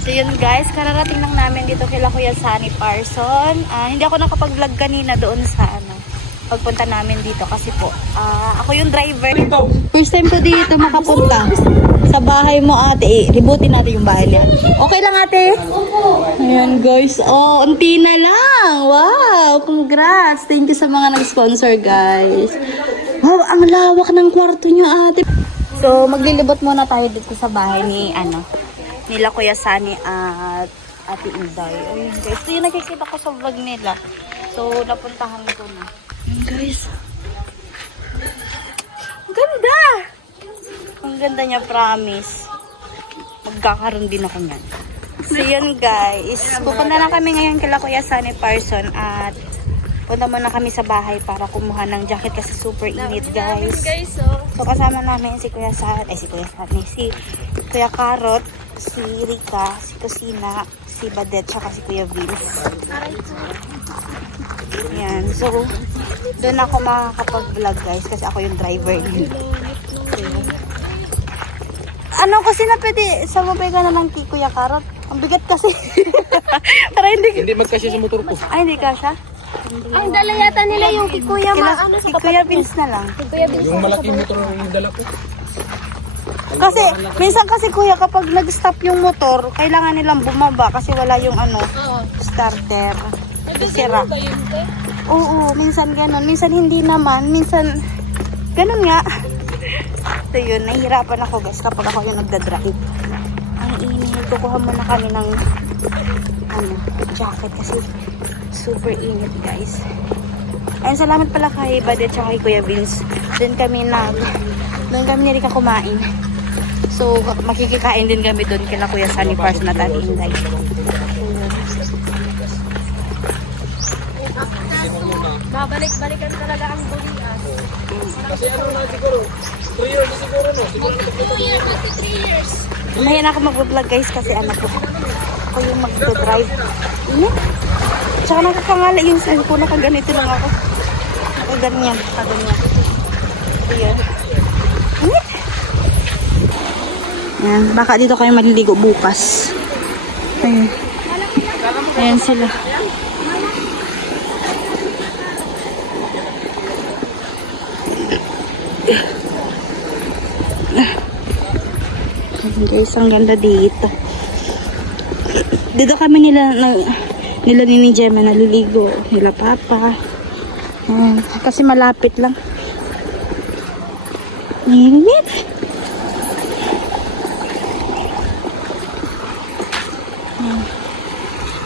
So yun guys, kararating lang namin dito kila Kuya Sunny Parson. Hindi ako nakapag-vlog kanina doon sa pagpunta namin dito kasi po ako yung driver. First time ko dito makapunta sa bahay mo ate. Ributin natin yung bahay niya. Okay lang ate? Ayan guys. Oh, unti na lang. Wow, congrats. Thank you sa mga nag-sponsor guys. Wow, ang lawak ng kwarto niyo ate. So maglilibot muna tayo dito sa bahay ni nila Kuya Sunny at Ate Inday. Ayun guys, ito yung nakikita ko sa vlog nila. So, napuntahan ko na. Ayun guys. Ang ganda! Ang ganda niya, promise. Magkakaroon din ako niyan. So, yun guys. Pupunta na kami ngayon kila Kuya Sunny Parson at punta muna kami sa bahay para kumuha ng jacket kasi super init guys. So, kasama namin si Kuya Sunny, si Kuya Carrot, si Rika, si Kusina, si Badet, tsaka si Kuya Vince. Yan. So, doon ako makakapag-vlog guys kasi ako yung driver nila. Ano kasi na pwede, sumabay ka na lang kay Kuya Carrot? Ang bigat kasi. Para hindi magkasya sa motor ko. Ay, hindi kasya? Ang dala yata nila yung kay Kuya Si Kuya Vince na lang. Yung malaking motor yung dala ko. Kasi, minsan kasi kuya, kapag nag-stop yung motor, kailangan nilang bumaba kasi wala yung starter. Sira. Oo, minsan ganun. Minsan hindi naman. Minsan, ganun nga. So yun, nahihirapan ako guys kapag ako yung nagdadrive. Ang init. Kukuha muna kami ng jacket kasi super init guys. Ayun, salamat pala kay Badet at kay Kuya Vince. Doon kami ni Rika kumain. So, makikikain din kami doon kila Kuya Sunny Parson at Ate Inday. Babalik-balikan talaga ang bulias. Kasi ano na siguro, 3 years na siguro no? Siguro 3 years. Umayan ako mag-vlog guys kasi po. Ako yung mag-drive. Init. Tsaka nakakangala yung cellphone, nakaganito lang ako. Nakaganyan. Ayan. Init. Ayan, baka dito kayo maliligo bukas. Ayan. Ayan sila. Ayan guys, ang ganda dito. Dito kami nila ni Gemma naliligo. Nila Papa. Ayan, kasi malapit lang. Init.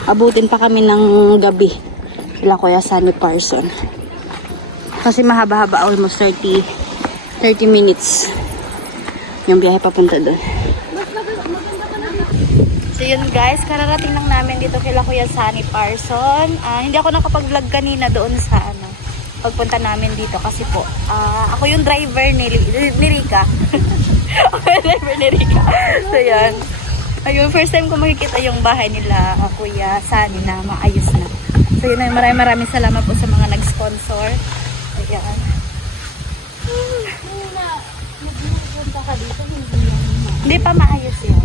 Abutin pa kami ng gabi sila Kuya Sunny Parson kasi mahaba-haba, almost 30 minutes yung biyahe papunta doon. So yun guys, kararating lang namin dito kila Kuya Sunny Parson. Hindi ako nakapag-vlog kanina doon sa pagpunta namin dito kasi po ako yung driver ni Rika. Ako yung driver ni Rika. So yan. Ayun, first time ko makikita yung bahay nila Kuya Sunny na maayos na. So yun, maraming salamat po sa mga nag-sponsor. Ayan. Hindi pa maayos yun.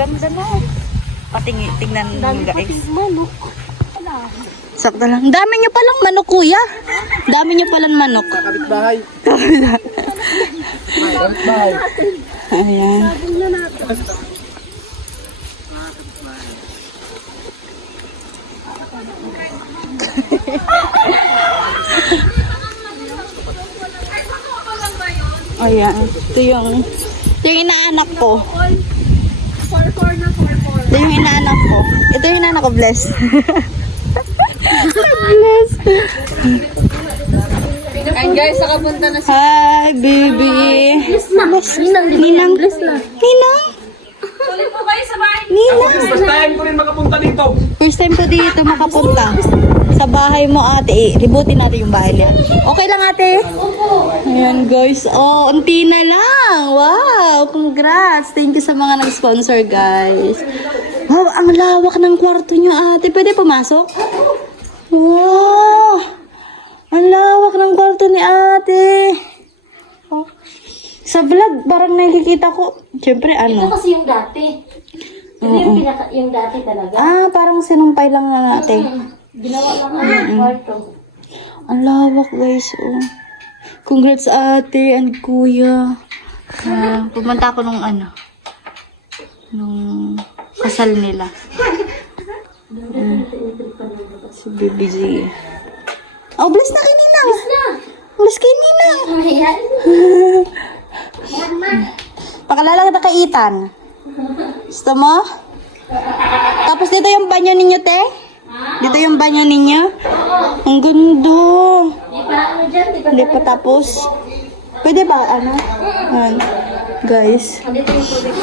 Ganda na. Tingnan nyo guys. Sakto lang. Dami nyo palang manok kuya. Dami nyo palang manok. kapitbahay. Kapitbahay. Ayan. Ayan. Ito yung inaanak ko. 4-4 na 4-4. Ito yung inaanak ko. Ito yung inaanak ko, bless. Bless. And guys, nakapunta na si Hi, baby. Ninang. Ninang. Tuloy po kayo sa bahay. Ninang. First time ko rin makapunta dito. First time ko dito makapunta sa bahay mo ate. Ributin natin yung bahay niya. Okay lang ate? Ayan guys. Oh, unti na lang. Wow, congrats. Thank you sa mga nag-sponsor guys. Wow, ang lawak ng kwarto niyo ate. Pwede pumasok? Wow. Ang lawak ng kwarto ni ate. Oh. Sa vlog, parang nakikita ko. Siyempre, ano? Ito kasi yung dati. Mm-mm. Yung dati talaga. Ah, parang sinumpay lang na natin. Ginawa lang ang kwarto. Ang lawak guys, oh. Congrats ate and kuya. Pumunta ako nung nung kasal nila. Si Baby Z. Oh, bless na kay Ninang. Bless kay Ninang. Ayan. Pakalala kita kay Ethan. Gusto mo? Tapos dito yung banyo ninyo, te? Dito yung banyo ninyo? Ang ganda. Di pa ano dyan, di pa Hindi pa tapos. Pwede ba, Ayan. Guys. dito yung tubig.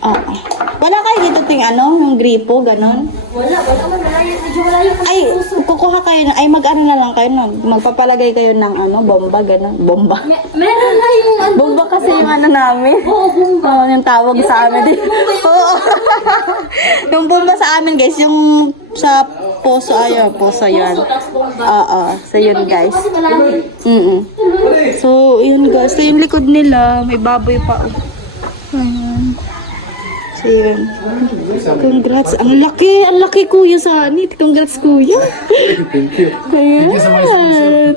Oo. Wala kayo dito ting yung gripo, ganon? Wala man malayo. Medyo malayo kasi. Ay, kukuha kayo na, na lang kayo magpapalagay kayo ng bomba, ganon. Bomba. Meron na yung Bomba kasi yung namin. Oo, bomba. Oo, yung tawag sa amin. Oo. Yung bomba sa amin, guys, yung sa puso, puso yan. Tapos bomba. Oo, so yun, guys. Kasi malalim. So, yun, guys. So, yung likod nila, may baboy pa. Ayan. So, yun. Congrats. Ang laki kuya sa anit. Congrats, kuya. Thank you. Ayan.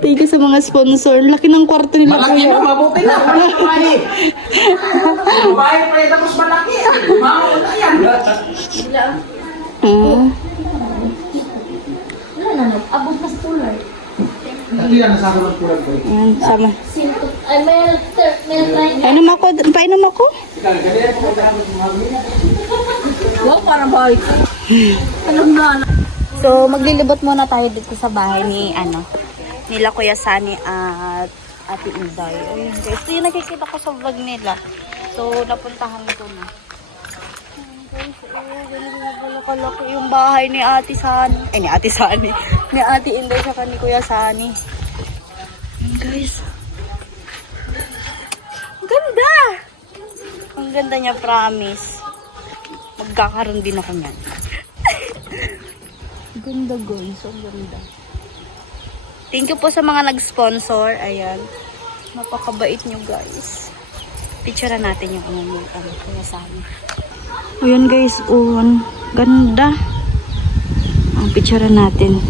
Thank you sa mga sponsor. Ang laki ng kwarto nila, Malaki kuya. na, mabuti na. Malaki. Bahay pa rin tapos malaki. Mauna na yan. Wala na, abot na sa tuloy. Hindi na nasama ng kulag ko. Ayan, sama. Sinto. Ay, may try. Painom ako. Wow, parang bahay ko. Alam na. So, maglilibot muna tayo dito sa bahay ni, nila Kuya Sani at Ate Inday. Ayun guys, ito yung nakikita ko sa vlog nila. So, napuntahan ko na. Ayun guys, ganun kalaki yung bahay ni Ate Sani. Ni Ate Sani. Ni Ate Inday saka ni Kuya Sani. Ayun guys. Ang ganda! Ang ganda niya, promise. Magkakaroon din ako niyan. Ganda guys, ang ganda. Thank you po sa mga nag-sponsor. Ayan. Napakabait nyo guys. Picture natin yung kaya sa amin. Ayan guys, ganda. Ang picture natin.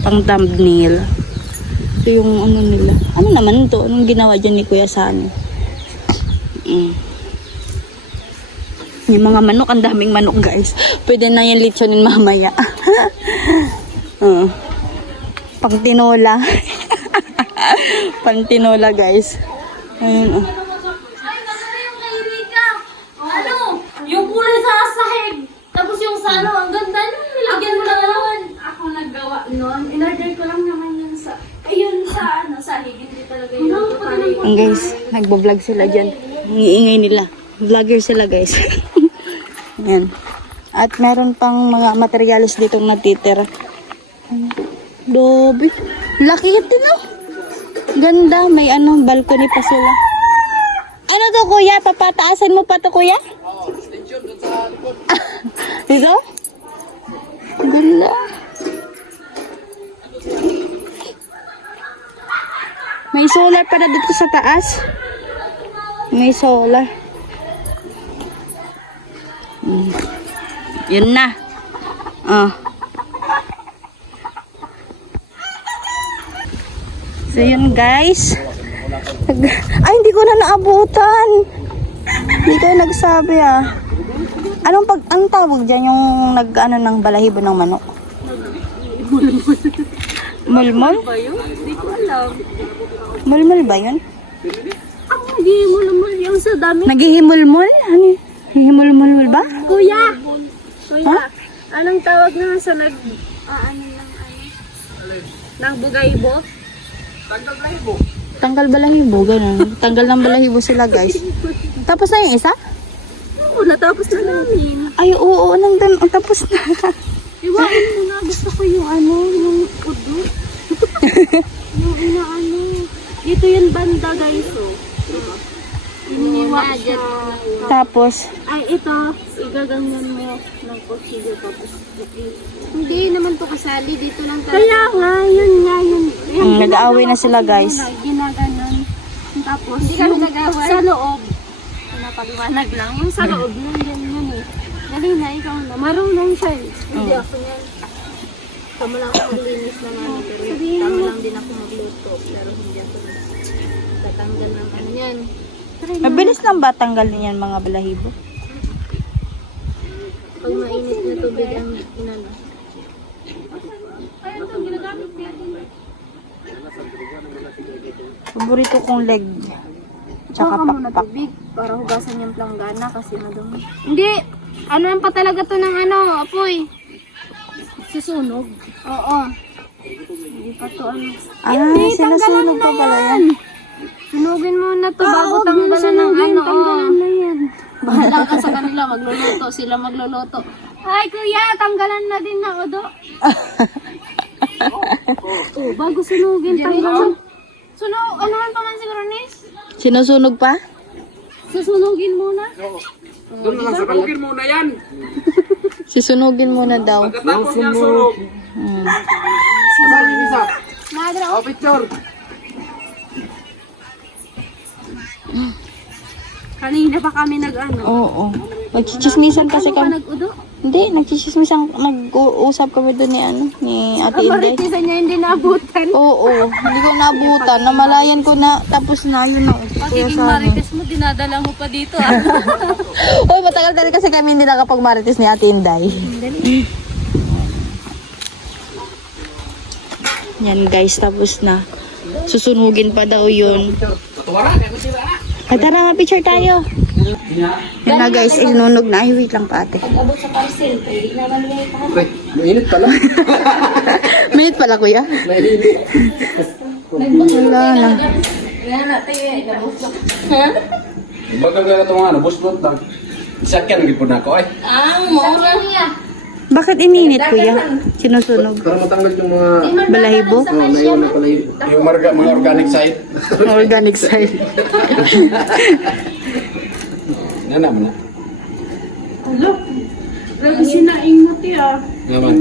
Pang thumbnail. Ito yung nila. Ano naman to? Anong ginawa dyan ni Kuya Sani? Yung mga manok, ang daming manok guys. Pwede na yung litsonin mamaya. Pang tinola. Pang tinola guys. Ayun. Ano? Yung kulay sa sahig. Tapos yung sa ang ganda nung nilagyan mo lang naman. Ako naggawa nun. In-order ko lang naman yun sa... Ayun sa sahig. Hindi talaga yun. Ang guys, nagbo-vlog sila dyan. Ang iingay nila. Vlogger sila guys. Ayan. At meron pang mga materialis ditong natitira. Dobi. Laki din Ganda. May balcony pa sila. Ano to kuya? Papataasan mo pa to kuya? Dito? Ganda. May solar pa na dito sa taas. May solar. Yun na. So yun guys. Ay, hindi ko na naabutan. Hindi kayo nagsabi Anong tawag dyan yung ng balahibo ng manok? Mulmul? Hindi ko alam. Mulmul ba yun? Ang nagihimul-mul yung sa dami. Naghihimulmul? Ano yun? Hihimulmul ba? Kuya! Ha? Anong tawag na sa ng bugaybo? Tanggal balahibo, ganun. Tanggal ng balahibo sila guys. Tapos na yung isa? Oo, natapos na namin. Ay, oo, tapos na. Iwain mo na, gusto ko yung yung pudo. yung dito yung banda guys, Iniwa siya. Tapos, Ay, ito, igaganyan mo ng kutsilyo tapos hindi naman to kasali, dito lang talaga. Kaya nga, yun. nag-aaway na sila guys. Ginaganon. Tapos, hindi kami nag-aaway. Sa loob, napaliwanag lang. Yung sa loob, nandiyan yun Dali na, ikaw na. Marunong siya eh. Hindi ako yan. Tama lang ako maglinis naman. Pero tama lang din ako magluto. Pero hindi ako tatanggal ng ano yan. Mabilis lang ba tanggalin yan mga balahibo? Pag mainit na tubig ang inano. Ayun to, ginagamit niya. Paborito kong leg. Tsaka Baka muna pakpak. tubig para hugasan yung planggana kasi madumi. Hindi! Ano lang pa talaga to ng ano, apoy? Susunog? Oo. Hindi pa to ano. Sinusunog pa pala yan. Sunugin muna to bago tanggalan ng ano. Tanggalan na yan. Bahala ka sa kanila, magluluto. Sila magluluto. Ay kuya, tanggalan na din na odo. Oh, bago sunugin, tanggalan. Sunog, ano man pa man siguro nis? Sinusunog pa? Susunugin muna. Doon na lang sa kalugin muna yan. Sisunugin muna daw. Pagkatapos niya sunog. Asan yung isa? Madra, Oh, picture. kanina pa kami nag-ano. Oo. Nagchichismisan kasi Ano pa kami. nag-udo? Hindi, nagchichismisan. Nag-uusap kami doon ni Ate Inday. Maritisan niya hindi naabutan. Oo, hindi ko naabutan. Namalayan ko na, tapos na yun na. Pagiging marites mo, dinadala mo pa dito ah. Uy, matagal na rin kasi kami hindi nakapag-marites ni Ate Inday. Yan guys, tapos na. Susunugin pa daw yun. Tutuwaran, kaya sila na. Ay, tara nga, picture tayo. Yan na guys, inunog na. Ay, wait lang pa ate. Pag-abot sa parcel, pwede naman niya itahan. Uy, mainit pala. Minute pala kuya. Mainit. Wala na. Yan natin, gabos na. Bagal ka itong ano, busbot lang. Sakyan, nagipon na ako eh. Ang mura niya. Bakit ininit kuya? Sinusunog. Para matanggal yung mga... Balahibo? naiwan na pala yung mga organic side. Organic side. Yan naman na. Hello? Grabe sinaing mo tiya. Naman.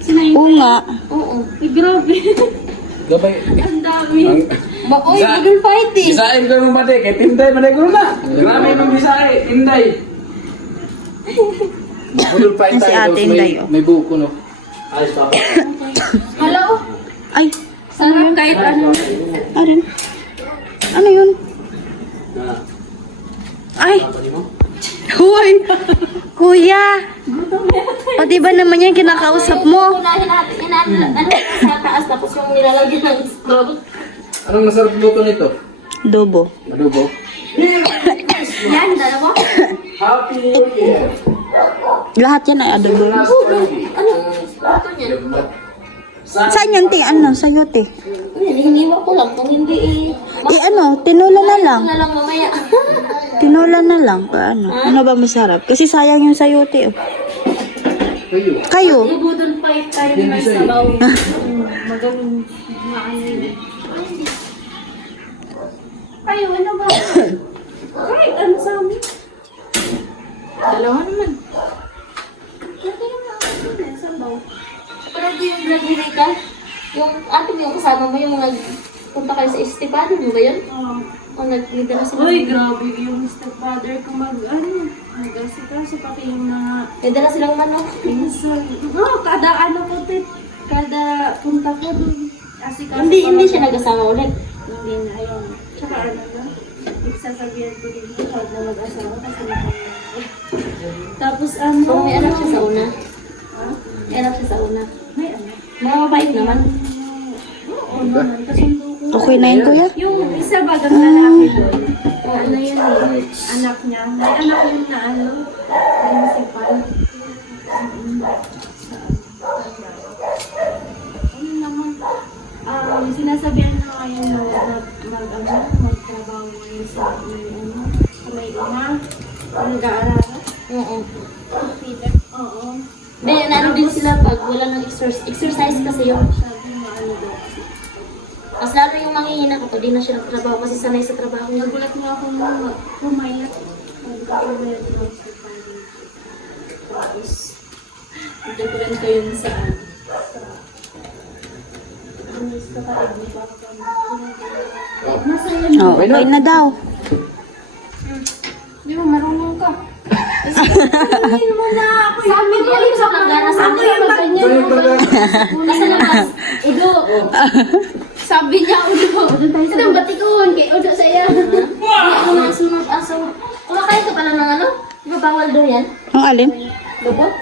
Sinaing Oo nga. Oo. Grabe. Gabay. Ang dami. Ang... Bakoy, Isa- bagel fighting. Bisain ko yung mati, kay Tinday, maday ko na. Grabe yung bisay, Tinday. Budol pa Si Ate Inday, oh. may buko, no? Ayos pa. Hello? Ay, Sarap kahit ano. ano? Ano yun? Ay! Huy! Kuya! O diba naman yan kinakausap mo? Unahin natin, ano sa taas tapos yung nilalagyan ng straw. Anong masarap luto nito? Adobo. Adobo. Yan, dalawa. Happy New Year! Lahat yan ay adobo. Ano? Ito niyan. Saan yung ting? Ano? Sa'yo, te? Hiniwa ko lang kung hindi Tinola na lang. na lang mamaya. Tinola na lang. Paano? Ano ba masarap? Kasi sayang yung sayote. Oh. Kayo. Kayo? Ibudol pa tayo ng sabaw. Magaling maanin. Kayo, ano ba? Kahit ano sa amin. Dalawa naman. Lagi yung maanin, sabaw. Pero yung vlog ka, yung ate mo yung kasama mo, yung punta kayo sa Estipado mo ba yun? Oo. O nagdala sila. Uy, grabe yung stepfather ko mag-asikaso pati yung mga Nagdala silang manok. pinsan. Kada ano ko, kada punta ko dun. Asikaso Hindi siya nag-asawa ulit. Hindi na, ayun. Tsaka ano na, nagsasabihan ko din mo, huwag na mag-asawa kasi nakamay. Tapos ano, Kung may anak siya sa una. Ha? May anak siya sa una. May ano? Mga mabait naman. Oo naman, kasundo ko. Okay na yun, kuya? Yung isa bagang lalaki doon, ano yun eh, anak niya. May anak yun na ano, principal. Ano naman, sinasabihan na ngayon na magtrabaho yun sa may ina, nag-aaral. Oo. Oo. May ano din sila pag wala ng exercise kasi yung Sabi mo ano daw. mas lalo yung manghihina kapag di na siya nagtrabaho kasi sanay sa trabaho niya. Nagulat nga ako nung pumayat. Sabi ko, pumayat daw sa pali. Tapos, nagdagulan ko yun sa sa kaibig ba kami. Masaya na. Oh, okay na daw. Di ba, marunong ka. Sabihin mo na. Sabi ko yung sa planggana. Sabi ko yung nasa labas. Udo. Sabi niya, Udo. Ito ang batikon. Kay Udo sa iya. Ako na sa mga aso. Kumakain ka pala ng ano? Di ba bawal daw yan? Ang alin? Lubot?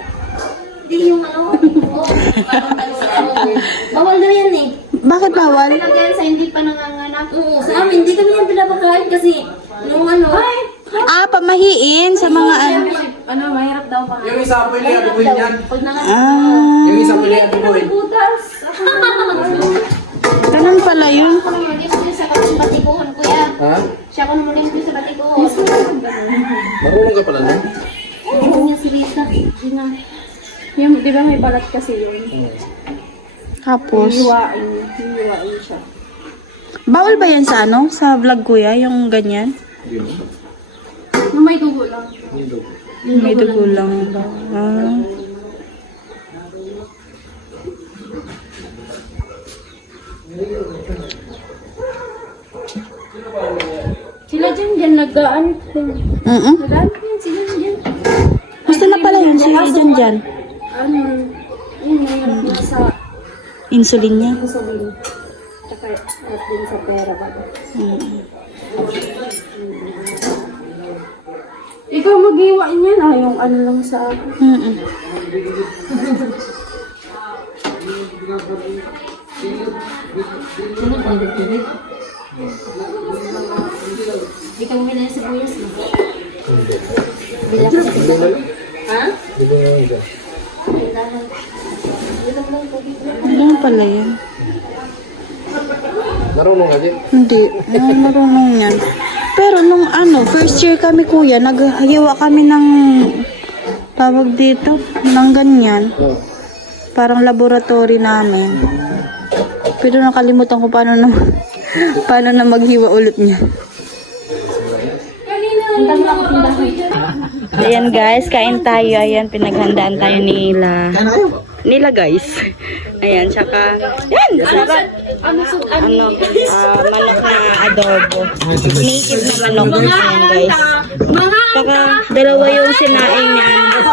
Di yung ano. Bawal daw yan eh. Bakit bawal? Pinagyan sa hindi pa nanganganak. Oo, sa amin, hindi kami yan pinapakain kasi nung ano. Pamahiin sa mga Ano, mahirap daw pa. Yung isa pwede adubuhin yan. Pag nanganak. Yung isa pwede adubuhin. Butas. Ganun pala yun. Ako naman ulit sa batikuhan, kuya. Ha? Siya ako naman ulit sa batikuhan. Marunong ka pala nun? Oo niya si Rita. Di na. Yung, di ba may balat kasi yun? Tapos, Hiwain siya. bawal ba yan sa ano? Sa vlog kuya, yung ganyan? Yung may dugo lang. May dugo lang ba? Sila dyan naggaan. Naggaan yan, sila dyan. Gusto na pala yun, si Jan. Ano, yun, mahirap na sa Insulin niya. gasolina. Tsaka, at din sa pera ba? Ikaw mag-iwa niyan, yung ano lang sa akin. Hindi kami bila sa buyas. Bila ka sa buyas. Ha? Ano pala yun? Marunong ka din? Hindi, marunong yan. Pero nung first year kami kuya, naghiwa kami ng tawag dito, ng ganyan. Parang laboratory namin. Pero nakalimutan ko paano na maghiwa ulit niya. Ayan guys, kain tayo. Ayan, pinaghandaan tayo nila guys. Ayan, tsaka, yan, sarap. Manok na adobo. Native na manok. Ayan guys. Tsaka, dalawa yung sinaing niya.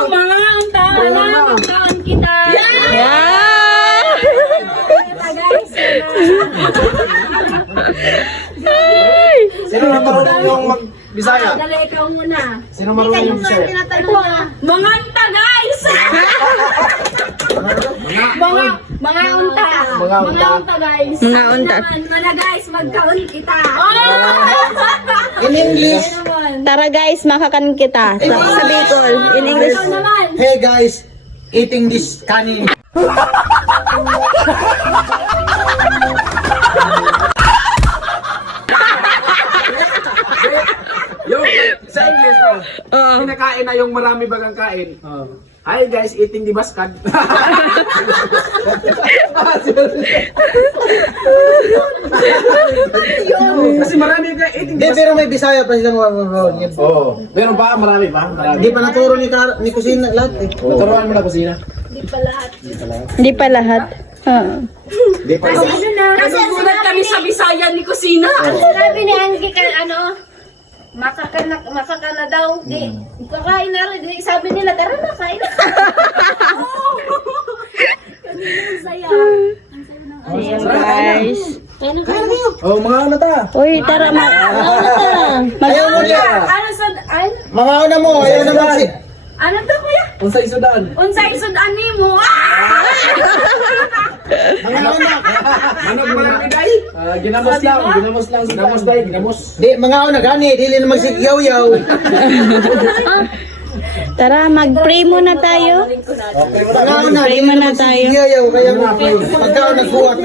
Mga antala, magkaan kita. Yeah! Sino na marunong yung mag-Bisaya? Dala ikaw muna. Sino marunong yung Bisaya? Mga anta guys! Mga unta. Mga unta. Guys. Mga unta. Mga guys, magkaon kita. In English, Tara guys, makakan kita. Sa Bicol. In English. hey guys, eating this kanin. Yung sa English, kinakain na yung marami bagang kain. Hi guys, eating the baskad. Kasi marami ka eating the baskad. Pero may Bisaya pa silang wawawawin. Oo. Meron pa? Marami pa? Hindi pa naturo ni Kusina lahat eh. Naturuan mo na kusina? Hindi pa lahat. Hindi pa. Kasi sulat kami sa Bisaya ni Kusina. Ang sinabi ni Anggi ka, makakana daw. Di, kakain na rin. Di, sabi nila, tara na, kain na. Kanina saya. Ayan guys. Oh, mga ano ta? Uy, tara Ayaw mo niya. Ano sa, ay, Mga una mo, ayaw na mag ano to kuya? Unsay sudan? Unsay sudan ni mo? Mga una. Manok marami day? Ginamos lang. Ginamos day, ginamos. Di, mga una gani, dili na magsigyaw-yaw. Tara, mag-pray muna tayo. Mga una, Pray dili na muna tayo. magsigyaw-yaw. Kaya pagkaon nagbuhat.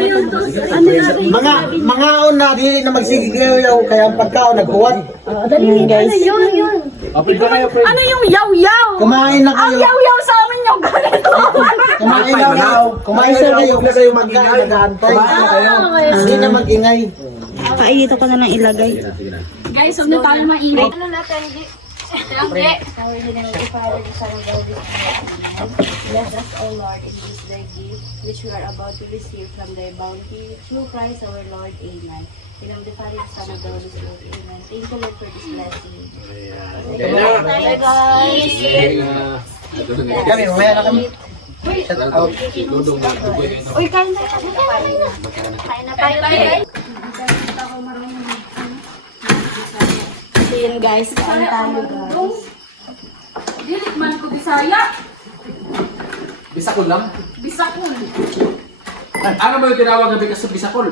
Mga una, dili na magsigyaw-yaw. Kaya pagkaon nagbuhat. Guys. Yun. Ano yung yaw-yaw? Kumain na kayo. Yaw-yaw sa amin yung ganito. Kumain na kayo. Kumain na kayo. Huwag na kayo mag-ingay. Nag-aantay. Kumain na kayo. Hindi na mag-ingay. Painito ko na lang ilagay. Guys, huwag na tayo mainit. Ano natin? Our Heavenly Father, the Son of God, bless us, O Lord, in this thy gift, which we are about to receive from thy bounty, through Christ our Lord. Amen. In the name of the Father, the Son, of the Holy Spirit. Amen. Thank you, Lord, for this blessing. Bye guys! Kami, mamaya na kami. Uy, kain na tayo. Kain na tayo. So yun guys, kain tayo guys. Dilit man ko Bisaya. Bisakol lang. Bisakul. Ano ba yung tinawag na bigas sa bisakol?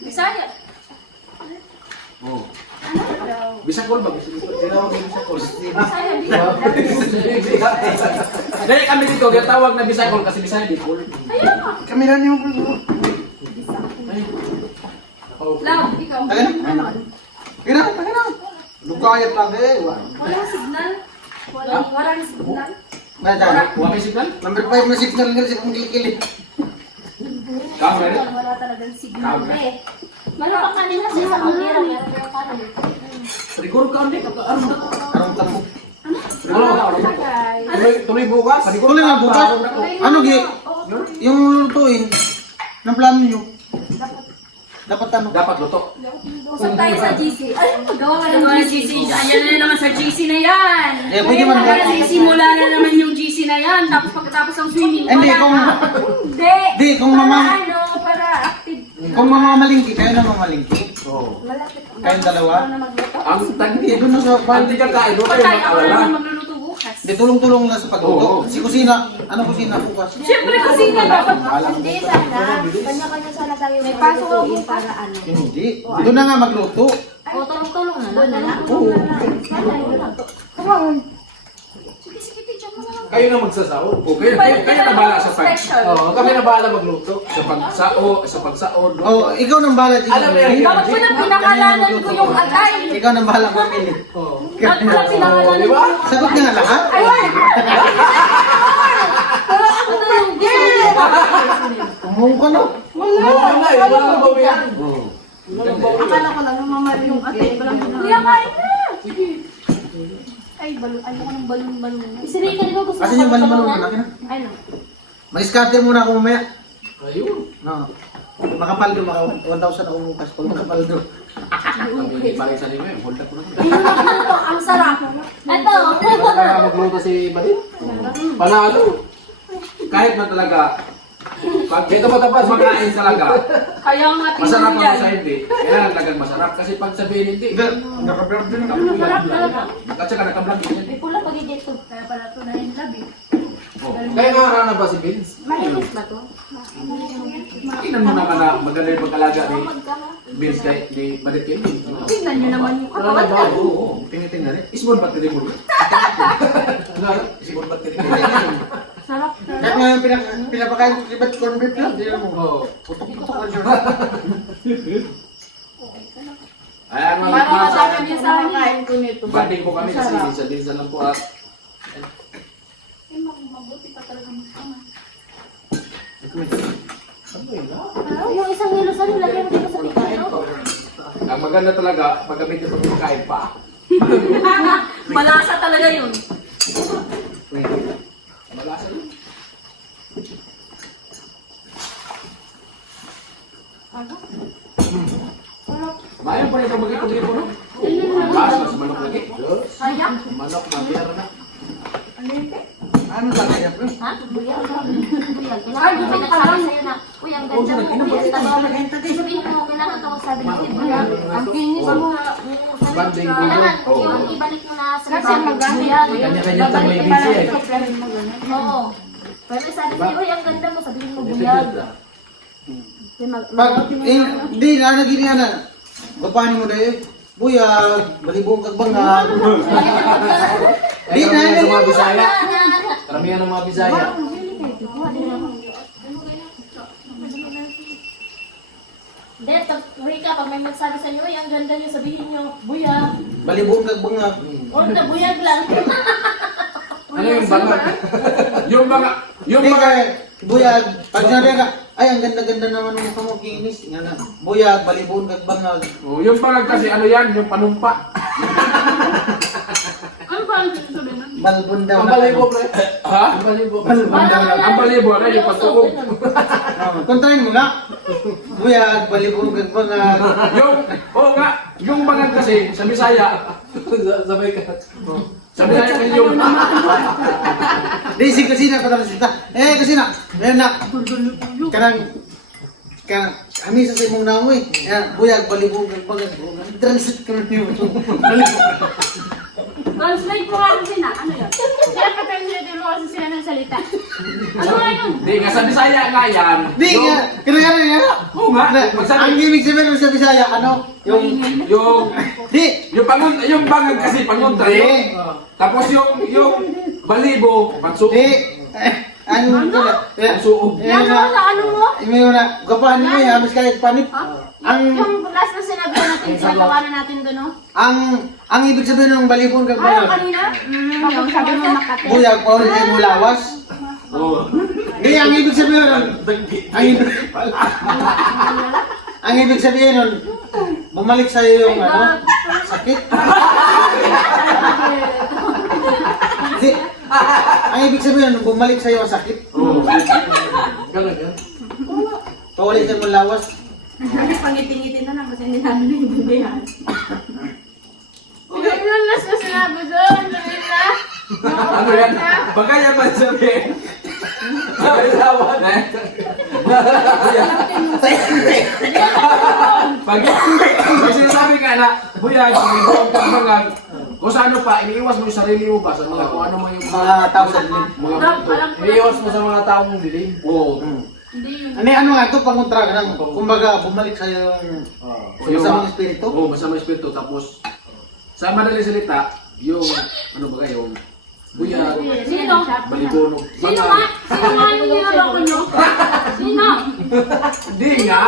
Bisaya. Oh. Bisakol ba? Tinawag na bisakol. Bisaya. Dahil kami dito, tinatawag na bisakol kasi bisaya bikol. Kami na niyo. Love, ikaw. Kaya na. Lugayat lang eh. Walang signal. Walang signal. Nada. Huwag may signal? Number 5 na signal nga sa kung kikilit. Kamu na rin? Wala talagang signal. Meron pa kanina sa isang kamera, meron pa yung kanan. Siguro ka hindi. Ano na? Arong tamo. Siguro ka. Tuloy bukas. Tuloy nga bukas. Ano gi? Yung lutuin. Ng plano nyo. Dapat ano? Dapat luto. Usap tayo sa GC. Ay, magawa ka ng GC. Ayan na naman sa GC na yan. Eh, pwede man ba? Simula na naman yung GC na yan. Tapos pagkatapos ng swimming. Hindi, kung... Hindi. Di, kung mama... Ano, para active. Kung mamamalingki, kayo na mamalingki. Oo. Kayong dalawa. Ang tagdi. Doon na sa Hindi ka kain. Doon kayo Patay, ako na mag-alala. lang magluluto bukas. Di, tulong-tulong na sa pagluto. Oo. Si kusina. Ano kusina bukas? Siyempre kasi na dapat. Hindi, sana. Kanya-kanya sana tayo may lutuin para ano. Hindi. Doon na nga magluto. O, tulong-tulong na lang. Oo. Kayo na magsasaw. O, kayo na bahala sa pag... Oo, kami na bahala magluto. Sa pagsaon. Oh, ikaw nang bahala dito. Alam mo yan, Dapat ko na pinakalanan ko yung atay. Ikaw nang bahala mamili. Dapat ko na pinakalanan Di ko. ba? Sagot niya nga lahat. Pero ako na yung gusto ko. Umong ka na. Wala nang bawian. Akala ko lang mamali yung atay. Kuya, kain na. Ay, balon. Ayaw ko ng balon-balon. Isiri ka, di ba gusto Kasi yung balon-balon na nakin. Ay, no. Mag-scatter muna ako mamaya. Ayun. No. Makapaldo, maka 1,000 ako bukas pag makapaldo. Hindi pa rin sa lima yun. Hold up ko na. Ang sarap. Ito. Para magluto si Badin. Panalo. Kahit na talaga. Pag dito matapas makain talaga. Kaya nga Masarap tingnan ako yan. sa hindi. Kaya talagang masarap. Kasi pag sabihin hindi. Nakablog din ako. Masarap talaga. At saka nakablog din yan. May pula pag dito. Kaya pala ito na yung labi. Oh. Kaya nga na ba si Vince? Mahinis ba to? Tingnan mo na ka na maganda yung pag-alaga ni Vince kahit ni Badit yun. Tingnan nyo naman yung katawan Ba? Oo. Tingnan rin. Isbon ba't tinimul ka? Isbon ba't tinimul ka? Sarap. Kahit nga yung pinapakain ko libat corn beef lang. Di mo. Oo. Putok-putok ko siya. Ayan mga Parang mga masarap yung sa akin. ko nito. banding po kami kasi sa Dinsan lang po at Mabuti pa talaga magkama. Yung isang hilo sa nila, lagyan mo dito sa pikain. ang maganda talaga pag kami dito kumakain pa. Malasa talaga yun. Malasa yun. Mayan pa rin ito mag-ipag-ipo no? Mas manok lagi. Sayang. Manok na biyar na. Ano talaga yan? Ha? Buyag. Ay, Kailangan gusto may ko pa nagsabi lang. sa'yo na, uy, ang ganda mo. Sabihin mo, kailangan ka sabi mo, buyag. Ang kinis mo. Banding ko Kailangan, yun. yung ibalik mo na sa Kasi ibang magamit. buyag. Kanya-kanya tayo may busy eh. Oo. Pero sabi sa'yo, uy, ang ganda mo, sabihin mo, buyag. Pag, hindi, gini nga na. Papanin mo dahil. Buyag, balibong kagbangag. Di na, Karamihan ng mga hindi. Bisaya. Karamihan ng mga Bisaya. Hindi, Rika, pag may magsabi sa'yo, uy, ang ganda niyo, sabihin niyo, buyag. Balibong kagbangag. Huwag na buyag lang. Ano yung bangag? Yung Hindi mga, ka, buyag. Pag sinabi ka, ay, ang ganda-ganda naman ng mukha mo, kinis. Nga na, buyag, balibong kagbangag. oh, yung bangag kasi ano yan, yung panumpa. ang sabi nun? Balbon daw. Ang balibo, pre. Ha? Ang balibo. Balbon daw. Ang balibo na yung patungkol. Kontrahin mo nga. Buyag, balibong gagbangag. Yung, oo nga, yung bangag kasi sa Bisaya, Sabay ka. sa Bisaya kasi yung, Di, si Kusina, patarasita. Kusina, meron na. Kanang, kami sa simong namoy. Buyag, balibong gagbangag. Transit ka na niyo. Translate ko nga kasi na. Ano yun? Kaya pa-translate mo kasi sila ng salita. Ano nga yun? di nga sa Bisaya nga yan. Di nga, kanang nga. Oo nga, Ang ibig sabihin sa Bisaya, ano? Yung, di, yung bangag kasi pangontra di, yun. Tapos yung balibo, magsuot. di. Ano? Magsuot. Ano mo sa ano mo? May una, gapahan mo yan, halos kahit panit. Ang, Yung last na sinabi natin, sinagawa na natin doon, no? ang ibig sabihin ng balibon Ano gagbangag. kanina? Yung sabi mo Makati. Buyag, paulit ay mo lawas. Oo. Di, ang ibig sabihin nun, ang ibig sabihin nun, bumalik sa'yo yung ano, sakit. Di, ang ibig sabihin nun, bumalik sa'yo ang sakit. Oo. Ganun yan. Paulit ay mo lawas. Pangiti-ngiti na lang kasi hindi namin naiintindihan. Yung last na sinabi doon, sabi na. Ano yan? Baka yan ba sabihin? Pag sinasabi ka na, buyag, buyag ka bangag, kung sa ano pa, iniiwas mo yung sarili mo ba sa mga kung ano man yung Mga tao sa dilim. mga Alam punto. ko. Iniiwas mo sa mga taong dilim. Oo. Hindi yun. Ano nga ito, pangontra ka lang. Kumbaga, bumalik sa'yo yung Yung masamang espiritu. Oo, masamang espiritu. Tapos, sa madaling salita, yung, ano ba yung buyag, Sino? balibono. Sino nga? Sino nga yung niloloko nyo? Sino? Hindi nga.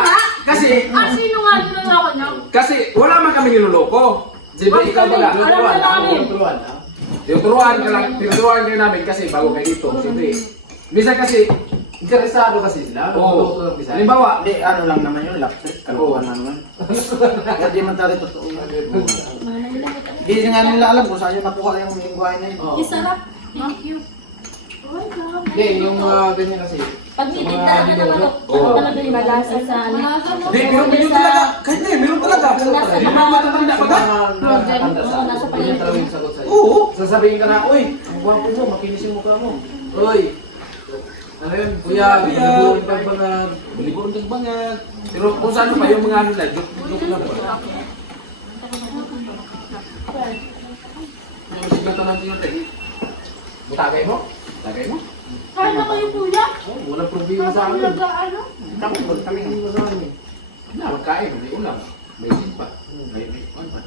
Kasi, Sino nga yung niloloko nyo? kasi wala man kami niloloko. Siyempre, ikaw pala. Alam na namin. Turuan, ha? Tinuturuan kayo namin kasi bago kayo dito. Siyempre, minsan kasi, Interesado kasi sila. oo, Turo ng Bisaya. halimbawa, Hindi, ano lang naman yun, lapset. Kalukuhan na naman. Kaya di man tayo totoo. Di nga nila alam kung saan yung nakuha yung lingwahe na yun. Oo. Isarap. Thank you. Oh my God. Hindi, yung mga ganyan kasi. Pag hitig talaga ng ano, Oo. talaga yung malasa sa ano. di, meron talaga. Kahit hindi, meron talaga. Nasa Hindi mga- mo matatanda pa ka? Nakakatanda sa Oo, nasa ganyan talaga yung sagot sa'yo. Oo. Sasabihin ka na, uy, ang gwapo mo, makinis yung mukha mo. Uy, ano yun, kuya, baliburon ka bangag. Baliboron kang bangag. Pero kung saan pa yung mga ano lang, joke lang ba? Yung siglatan natin yung tayo. Tagay mo? Tagay mo? Kaya na kayo kuya? Oh, walang problema sa akin. Talaga ano? Kami problema sa akin. Na, magkain. May ulam. May simpa. May ano pa.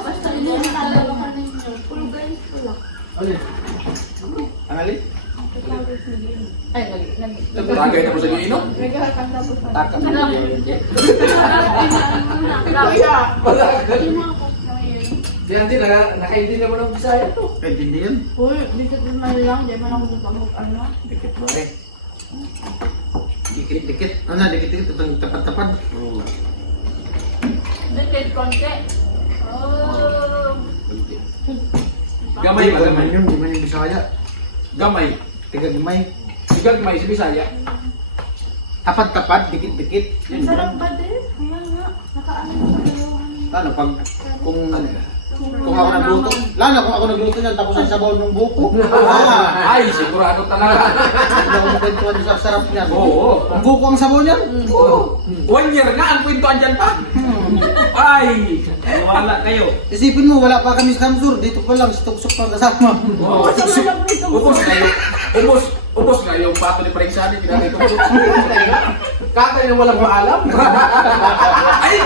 Basta hindi na talaga ka ninyo. Puro guys ko lang. Ano? Ang alin? Ay, Tagay na po sa inyo, ino? Taka. Di hindi, nakaintindi mo ng Bisaya to. Pwede hindi yun. Uy, dikit naman lang. Di man ako magkamag ano. Dikit mo eh. Dikit-dikit. Ano na, dikit-dikit. Itong tapat-tapat. Dikit konti. Oh. Gamay ba? Gamay. Yun, di man yung Bisaya. Gamay. Tiga-gimay. Sigagmay si Bisaya. Tapat-tapat, dikit-dikit. Yun Sarap lang. pa din. Ayan nga. Nakaano pa kayo. Ano, kung ako nagluto. Lalo kung ako nagluto yan, tapos ang sabaw ng buko. Ay, sigurado talaga. Hindi ako magkwentuhan sa sarap niyan. Oo. Ang buko ang sabaw niyan. Oo. 1 year nga ang kwentuhan dyan pa. Ay, wala kayo. Isipin mo, wala pa kami sa Kamsur. Dito pa lang, stok-stok pang kasama. Oo. Ubos kayo. Ubos nga yung pato ni Frank Sani. Pinatay ko. Kakay na walang maalam. Ay,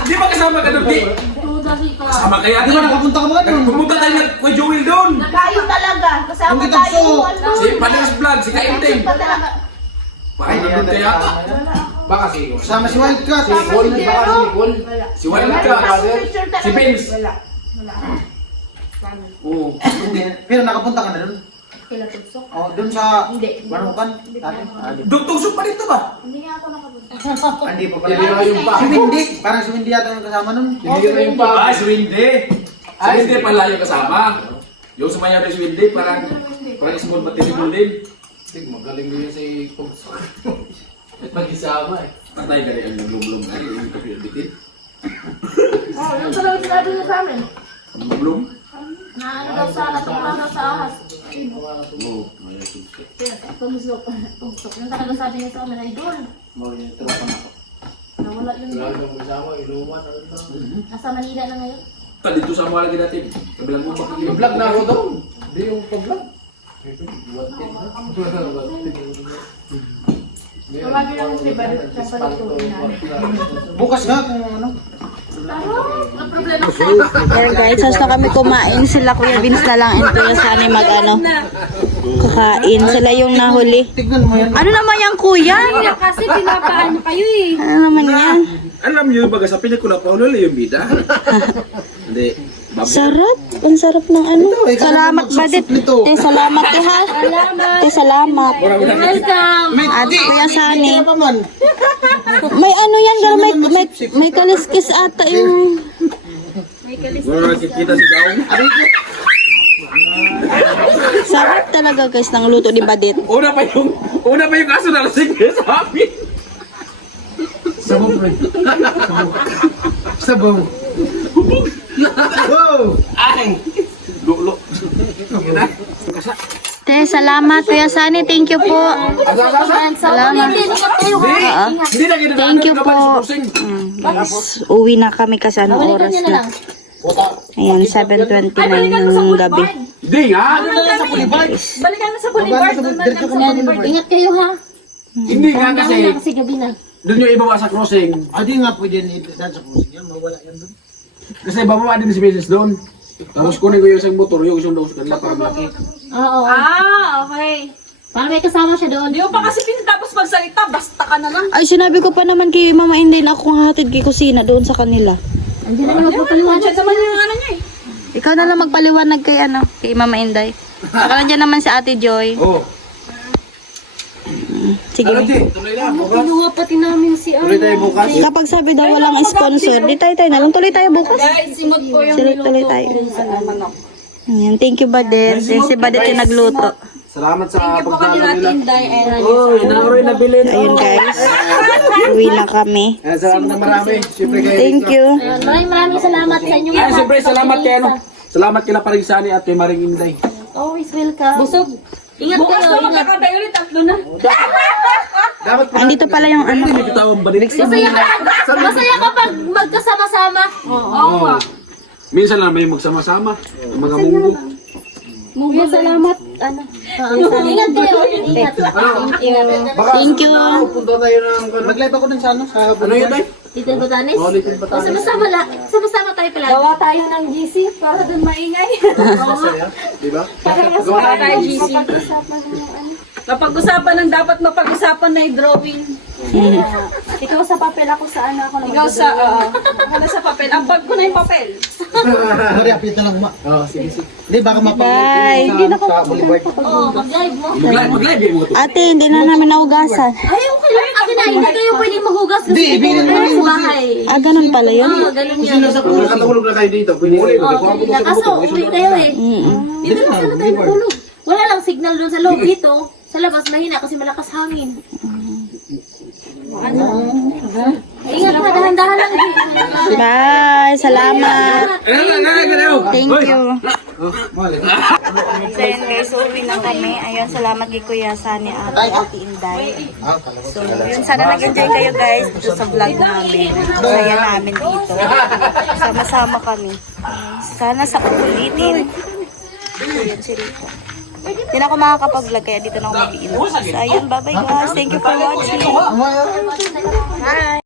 di ba kasama ka doon? Di. Duda si ka. Kasama kaya Di ba nakapunta ka mga doon? Pumunta tayo na kay Joel doon. Nagayo talaga. Kasama Ang kitap tayo. so. Si Panis Vlog, si Kainting. Talaga. Bakit nandun kaya? Baka si Kasama si Wildcat. Si Nicole, baka si Nicole. Si Walka. Si Vince. Wala. Oo. Hindi. Pero nakapunta ka na doon. Kila tugsok. Oh, doon sa Hindi. Manukan. Dati. Dugtungsok pa dito ba? Hindi nga ako nakapunta. Hindi pa pala. Hindi na yung pa. Si Windy. Parang si Windy yata yung kasama nun. Hindi na yung pa. Ah, si Windy. Si Windy pala yung kasama. Yung sumayaw na si Wilde, parang small but terrible din. Magaling din si Pogs. Mag-isama eh. Patay ka rin ang naglumlum. Ay, yung kapiyabitin. Yung talaga sinabi niya sa amin. Naglumlum? Na ano daw sa natungkol sa ahas. Oo, may susi. Pamusok. Yung talaga sabi niya sa amin, idol. Mga yung tropa na ako. Nawala yun. Lalo kang mag-isama, inuman. Nasa Manila na ngayon. Dito sa mga lagi natin. Kabilang mo Yung vlog na ako doon. Hindi yung pag-vlog. Tawagin lang si Barit sa palituin Bukas na kung ano. Ang problema ko. Ayan guys, hasta kami kumain. Sila Kuya Vince na lang and Kuya Sunny kakain. Sila yung nahuli. Tignan mo yan. Ano naman yan kuya? Kasi pinapaano kayo eh. Ano naman yan? Alam niyo baga sa pelikula Paulo yung bida? Hindi. Sarap. Ang sarap ng ano. Salamat Badit. Te, salamat te ha. Te, salamat. Welcome. At Kuya Sunny. Ano pa man? May ano yan, girl. May kaliskis ata yung... Wala nakikita si Daong. Sarap talaga guys ng luto ni Badit. Una pa yung kaso na lasing sa amin. Sabong, pre. Sabong. Wow! Lulo. Te, salamat Kuya Sunny. Thank you po. Salamat. Hindi na kita Thank you po. Guys, uwi na kami kasi anong oras na. Ayan, 7:29 ng gabi. Hindi nga. Balikan na sa Boulevard. Doon man lang sa Boulevard. Ingat kayo ha. Hindi nga kasi. Kasi gabi na. Doon yung ibaba sa crossing. Ah, di nga pwede na dahil sa kusig yan. Mawala yan doon. Kasi bababa din si Mrs. doon. Tapos kunin ko yung isang motor, yung isang daw sa kanila para malaki. Oo. Okay. Para may kasama siya doon. Di mo pa kasi pinatapos magsalita, basta ka na lang. Ay, sinabi ko pa naman kay Mama Inday na ako hatid kay kusina doon sa kanila. Andiyan na naman magpapaliwanag. Diyan naman yung ano niya eh. Ikaw na lang magpaliwanag kay kay Mama Inday. Saka nandiyan naman si Ate Joy. Oo. Sige. Tuloy na. Kinuha pati namin si Tuloy tayo bukas. Kapag sabi daw walang sponsor, di tayo na lang. Tuloy tayo bukas. Guys, simot ko yung Tuloy tayo. Ayan, thank you Badet. Si Badet yung nagluto. Salamat sa pagdala nila. Inday and Oh, inaroy na bilin. Ayun guys. Uwi na kami. Salamat na marami. Siyempre kay Thank you. Maraming salamat sa inyong Ay, siyempre salamat kay ano. Salamat kila Parisani at kay Maring Inday. Always welcome. Busog. Ingat bukas kayo, na ingat. magkakantay ulit, tatlo na. Dapat Andito pala yung ano. hindi kita ang balik. Masaya kapag magkasama-sama. Oo nga. Minsan lang may magsama-sama. Ang mga munggo. Kuya, salamat. Ano? Ingat kayo. Ingat. Ingat. Thank you. Punta tayo ng... Nag-live ako dun sa ano? Sa Ano yun tayo? Tito Batanes. Oh, Little Batanes. Sama-sama tayo pala. Gawa tayo ng GC para dun maingay. Masaya, di ba? Gawa tayo GC. Kapag-usapan ng dapat mapag-usapan na yung drawing. Ikaw sa papel, ako sa ano, ako na Ikaw sa, ako na sa papel. Ang bag ko na yung papel. Sorry, update na lang ma. Oo, sige, sige. Hindi, baka Bye. sa Boulevard. Oo, mag-live mo. Mag-live mo to. Ate, hindi na namin naugasan. Ay, okay lang. Akin na, hindi kayo pwedeng mahugas kasi Hindi, ibigay ito naman sa bahay. Ah, ganun pala yun. Oo, ganun yan. Nakatulog na kayo dito. Pwede Oo, kanina. Kaso, uwi kayo eh. Dito lang sana tayo matulog. Wala lang signal doon sa loob dito. Sa labas mahina kasi malakas hangin. Ingat ka, dahan-dahan lang. Bye. Salamat. Thank Hoy! you. So yun guys, uwi na kami. Ayun, salamat kay Kuya Sunny at Ate Inday. So yun, sana nag-enjoy kayo guys dito sa vlog namin. Saya namin dito. Sama-sama kami. Sana sa ulitin. Ayun si Rita. Hindi na ako makakapag-vlog kaya dito na ako mag-iingat. So ayun, bye-bye guys. Thank you for watching. Bye.